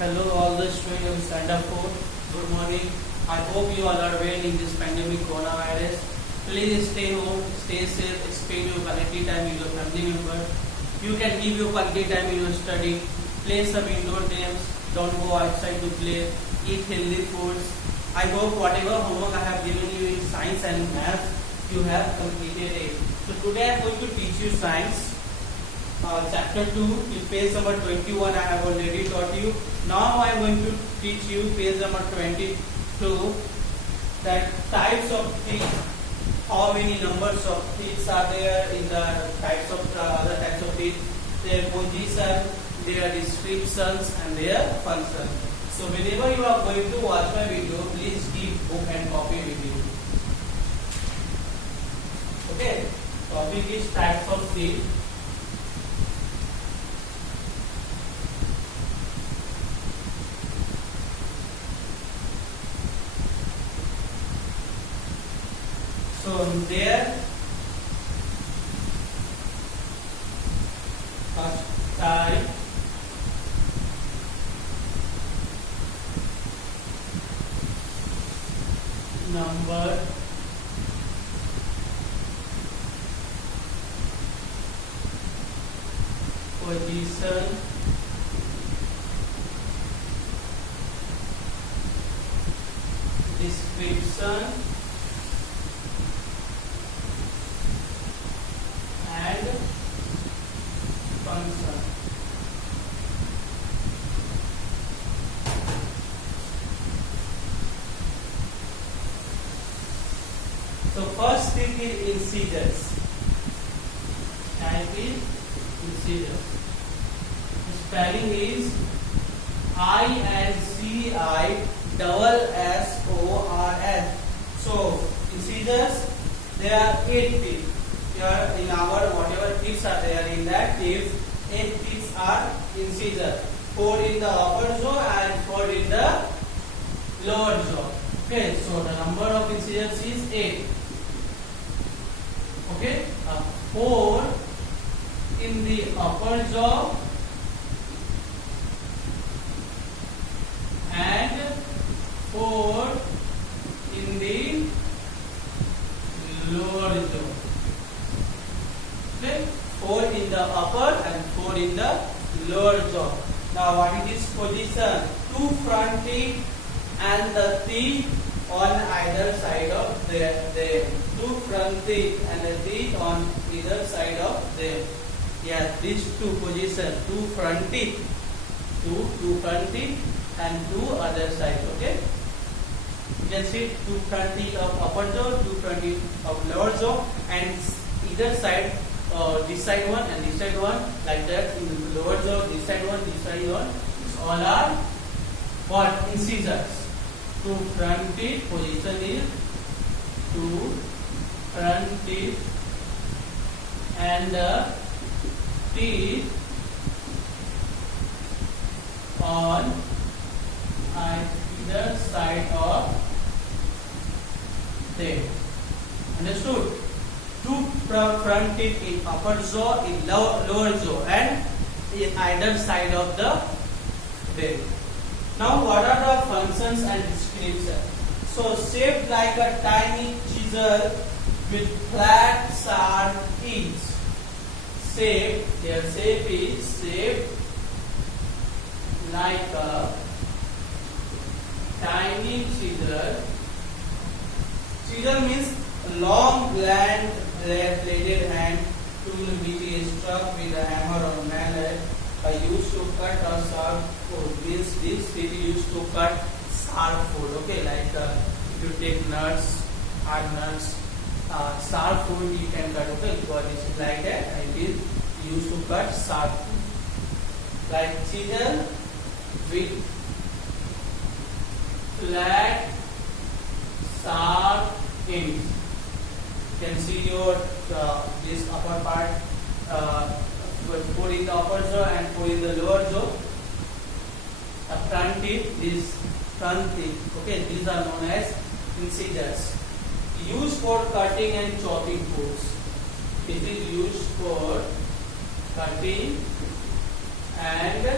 Hello, all the students of Stand Up for. Good morning. I hope you all are well in this pandemic coronavirus. Please stay home, stay safe, spend your quality time with your family members. You can give your quality time in your study. Play some indoor games. Don't go outside to play. Eat healthy foods. I hope whatever homework I have given you in science and math, you have completed it. So today I am going to teach you science. Chapter 2, page number 21 I have already taught you. Now I am going to teach you page number 22, that types of teeth, how many numbers of teeth are there in the types of other types of teeth, their position, their descriptions and their function. So whenever you are going to watch my video, please keep book and copy with you. Okay, topic is types of teeth. So there, first type, number, position, description, and function. So first thing is incisors. Type is incisors. The spelling is INCI_SORS. So incisors, there are 8 teeth. Here in our whatever teeth are there in that teeth, 8 teeth are incisor. 4 in the upper jaw and 4 in the lower jaw. Okay, so the number of incisors is 8. Okay, 4 in the upper jaw and 4 in the lower jaw. Okay, 4 in the upper and 4 in the lower jaw. Now what is its position? 2 front teeth and the teeth on either side of them. 2 front teeth and the teeth on either side of them. Yes, these 2 positions, 2 front teeth, 2 front teeth and 2 other sides. Okay, you can see 2 front teeth of upper jaw, 2 front teeth of lower jaw, and either side. This side one and this side one, like that. In the lower jaw, this side one, this side one. All are what? Incisors. 2 front teeth, position is 2 front teeth and the teeth on either side of them. Understood? 2 front teeth in upper jaw, in lower jaw, and in either side of the them. Now, what are the functions and description? So, shaped like a tiny chisel with flat, sharp edges. Their shape is shaped like a tiny chisel. Chisel means long, bladed hand tool which is struck with a hammer or mallet, used to cut or sharp food. Means this is used to cut sharp food. Okay, like if you take nuts, hard nuts, sharp food you can cut. Okay, because this is like that. It is used to cut sharp food. Like chisel with flat, sharp ends. You can see your this upper part, 4 in the upper jaw and 4 in the lower jaw. The front teeth, this front teeth. Okay, these are known as incisors. Used for cutting and chopping foods. It is used for cutting and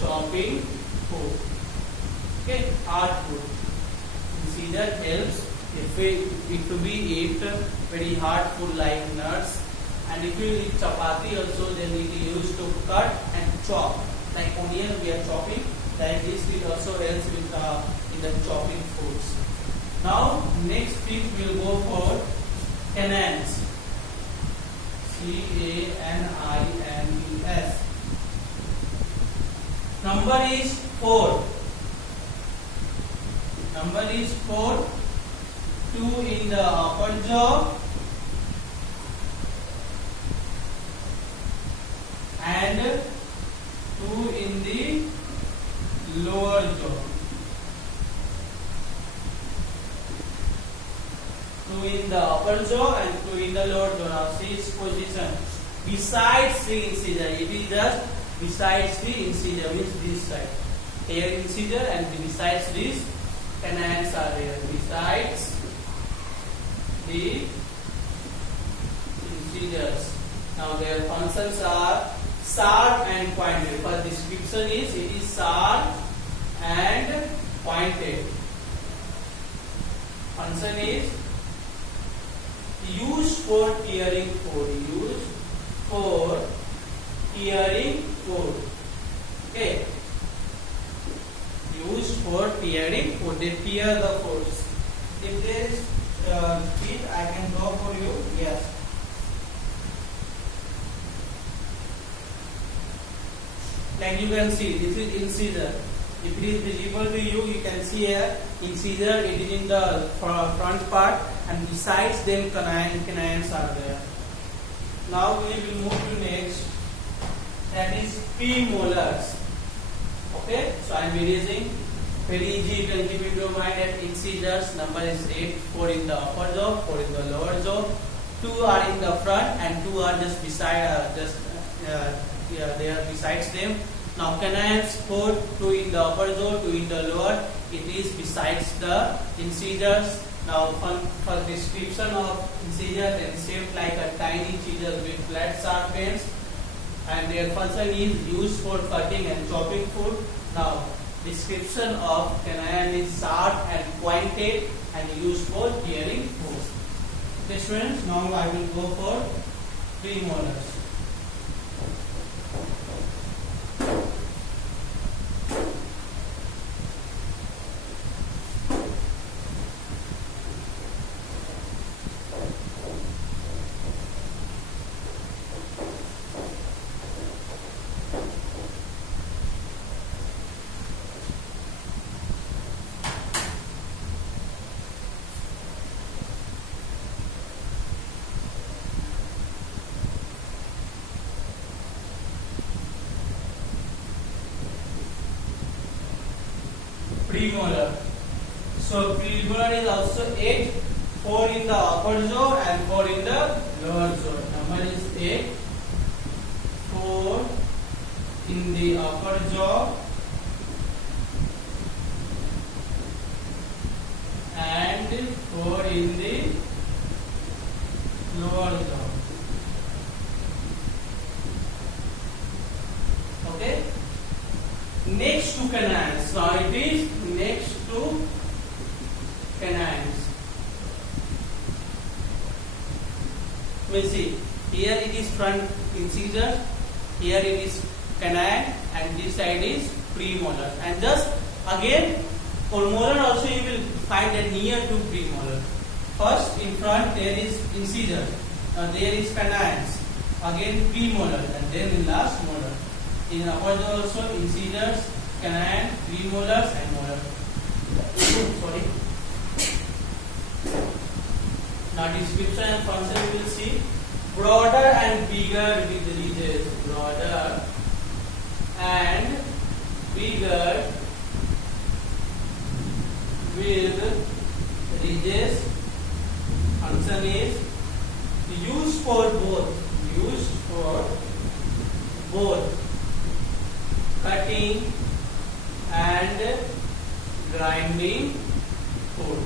chopping chopping food. Okay, hard food. Incisor helps if we eat very hard food like nuts, and if you eat chapati also, then it is used to cut and chop. Like onion we are chopping, like this it also helps with in the chopping foods. Now next tip we will go for canines. CANINES. Number is 4. Number is 4. 2 in the upper jaw and 2 in the lower jaw. 2 in the upper jaw and 2 in the lower jaw. Now see its position. Besides the incisor, it is just besides the incisor, means this side. Here incisor and besides this canines are there. Besides the incisors. Now their functions are sharp and pointed. For description is it is sharp and pointed. Function is used for tearing food. Used for tearing food. Okay. Used for tearing food. They tear the foods. If there is teeth, I can draw for you. Yes. Like you can see, this is incisor. If it is visible to you, you can see here incisor. It is in the front part, and besides them canines are there. Now we will move to next. That is premolars. Okay, so I am erasing. Very easy, you can keep in your mind that incisors number is 8. 4 in the upper jaw, 4 in the lower jaw. 2 are in the front and 2 are just beside, they are besides them. Now canines 4, 2 in the upper jaw, 2 in the lower. It is besides the incisors. Now for description of incisor, they are shaped like a tiny incisor with flat sharp ends, and their function is used for cutting and chopping food. Now description of canine is sharp and pointed and used for tearing food. Okay students, now I will go for premolars. Premolar. So premolar is also 8. 4 in the upper jaw and 4 in the lower jaw. Number is 8. 4 in the upper jaw and 4 in the lower jaw. Okay. Next to canines. Now it is next to canines. We'll see. Here it is front incisor, here it is canine, and this side is premolar. And just again for molar also you will find a near to premolar. First in front there is incisor, there is canines, again premolar, and then in last molar. In upper jaw also incisors, canine, premolars and molar. Sorry. Now description and function we will see. Broader and bigger with ridges. Broader and bigger with ridges. Function is used for both. Used for both cutting and grinding food.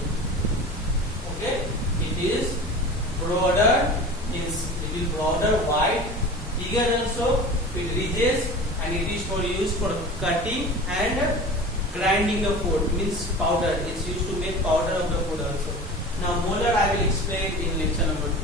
Okay, it is broader, it is broader, wide, bigger also with ridges and it is for use for cutting and grinding the food, means powder. It's used to make powder of the food also. Now molar I will explain in lecture number 2.